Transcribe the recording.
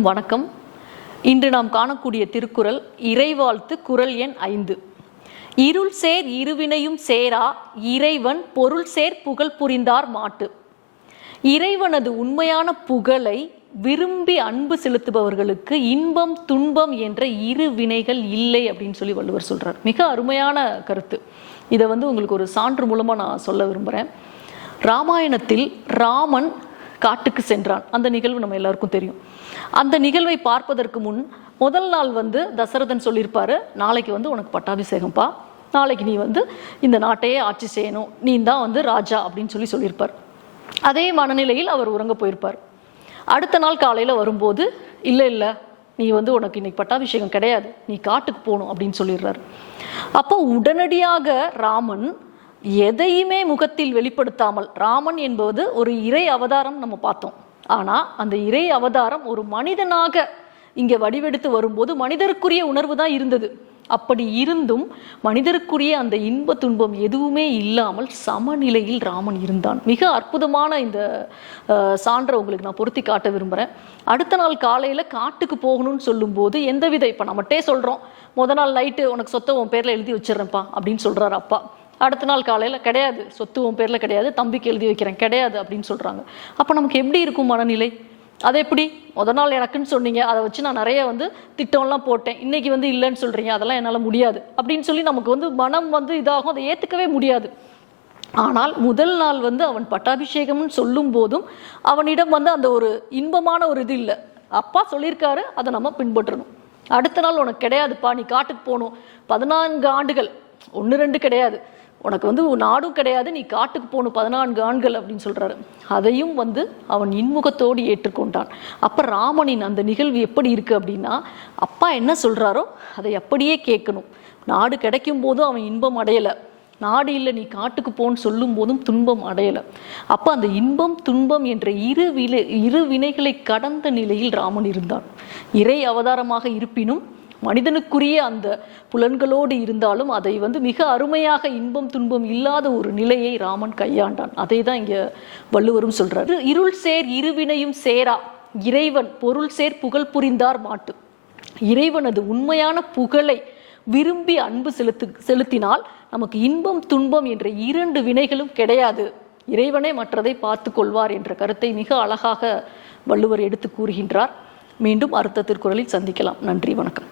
அனைவருக்கும் வணக்கம். இன்று நாம் காணக்கூடிய திருக்குறள் இறைவாழ்த்து குறள் எண் 5. இருள் சேர் இருவினையும் சேரா இறைவன் பொருள் சேர் புகழ் புரிந்தார் மாட்டு. இறைவனது உண்மையான புகழை விரும்பி அன்பு செலுத்துபவர்களுக்கு இன்பம் துன்பம் என்ற இரு வினைகள் இல்லை அப்படின்னு சொல்லி வள்ளுவர் சொல்றார். மிக அருமையான கருத்து. இதை உங்களுக்கு ஒரு சான்று மூலமா நான் சொல்ல விரும்புகிறேன். ராமாயணத்தில் ராமன் காட்டுக்கு சென்றான். அந்த நிகழ்வு நம்ம எல்லாருக்கும் தெரியும். அந்த நிகழ்வை பார்ப்பதற்கு முன் முதல் நாள் தசரதன் சொல்லியிருப்பாரு, நாளைக்கு உனக்கு பட்டாபிஷேகம்ப்பா, நாளைக்கு நீ இந்த நாட்டையே ஆட்சி செய்யணும், நீ தான் ராஜா அப்படின்னு சொல்லியிருப்பார். அதே மனநிலையில் அவர் உறங்க போயிருப்பார். அடுத்த நாள் காலையில் வரும்போது இல்லை நீ உனக்கு இன்னைக்கு பட்டாபிஷேகம் கிடையாது, நீ காட்டுக்கு போகணும் அப்படின்னு சொல்லிடுறாரு. அப்போ உடனடியாக ராமன் எதையுமே முகத்தில் வெளிப்படுத்தாமல், ராமன் என்பது ஒரு இறை அவதாரம் நம்ம பார்த்தோம். ஆனால் அந்த இறை அவதாரம் ஒரு மனிதனாக இங்கே வடிவெடுத்து வரும்போது மனிதருக்குரிய உணர்வு தான் இருந்தது. அப்படி இருந்தும் மனிதருக்குரிய அந்த இன்ப துன்பம் எதுவுமே இல்லாமல் சமநிலையில் ராமன் இருந்தான். மிக அற்புதமான இந்த சான்றை உங்களுக்கு நான் பொருத்தி காட்ட விரும்புகிறேன். அடுத்த நாள் காலையில் காட்டுக்கு போகணும்னு சொல்லும்போது எந்தவித, இப்போ நம்மகிட்டே சொல்கிறோம், முத நாள் நைட்டு உனக்கு சொத்தை உன் பேரில் எழுதி வச்சிடறேன்ப்பா அப்படின்னு சொல்கிறாரு அப்பா. அடுத்த நாள் காலையில் கிடையாது, சொத்து உன் பேரில் கிடையாது, தம்பிக்கு எழுதி வைக்கிறேன் கிடையாது அப்படின்னு சொல்கிறாங்க. அப்போ நமக்கு எப்படி இருக்கும் மனநிலை? அது எப்படி முத நாள் எனக்குன்னு சொன்னீங்க, அதை வச்சு நான் நிறைய திட்டம்லாம் போட்டேன், இன்னைக்கு இல்லைன்னு சொல்கிறீங்க, அதெல்லாம் என்னால் முடியாது அப்படின்னு சொல்லி நமக்கு மனம் இதாகும், அதை ஏற்றுக்கவே முடியாது. ஆனால் முதல் நாள் அவன் பட்டாபிஷேகம்னு சொல்லும் போதும் அவனிடம் அந்த ஒரு இன்பமான ஒரு இது இல்லை. அப்பா சொல்லியிருக்காரு, அதை நம்ம பின்பற்றணும். அடுத்த நாள் உனக்கு கிடையாதுப்பா, நீ காட்டுக்கு போகணும், 14 ஆண்டுகள், 1-2 கிடையாது, உனக்கு நாடும் கிடையாது, நீ காட்டுக்கு போகணும் 14 ஆண்டுகள் அப்படின்னு சொல்றாரு. அதையும் அவன் இன்முகத்தோடு ஏற்றுக்கொண்டான். அப்ப ராமனின் அந்த நிகழ்வு எப்படி இருக்கு அப்படின்னா, அப்பா என்ன சொல்றாரோ அதை அப்படியே கேட்கணும். நாடு கிடைக்கும் போதும் அவன் இன்பம் அடையலை, நாடு இல்லை நீ காட்டுக்கு போன்னு சொல்லும் போதும் துன்பம் அடையலை. அப்ப அந்த இன்பம் துன்பம் என்ற இரு வினைகளை கடந்த நிலையில் ராமன் இருந்தான். இறை அவதாரமாக இருப்பினும் மனிதனுக்குரிய அந்த புலன்களோடு இருந்தாலும் அதை மிக அருமையாக இன்பம் துன்பம் இல்லாத ஒரு நிலையை ராமன் கையாண்டான். அதை தான் இங்க வள்ளுவரும் சொல்றாரு. இருள் சேர் இருவினையும் சேரா இறைவன் பொருள் சேர் புகழ் புரிந்தார் மாட்டு. இறைவனது உண்மையான புகழை விரும்பி அன்பு செலுத்தினால் நமக்கு இன்பம் துன்பம் என்ற 2 வினைகளும் கிடையாது, இறைவனே மற்றதை பார்த்து கொள்வார் என்ற கருத்தை மிக அழகாக வள்ளுவர் எடுத்து கூறுகின்றார். மீண்டும் அடுத்த திருக்குறளில் சந்திக்கலாம். நன்றி, வணக்கம்.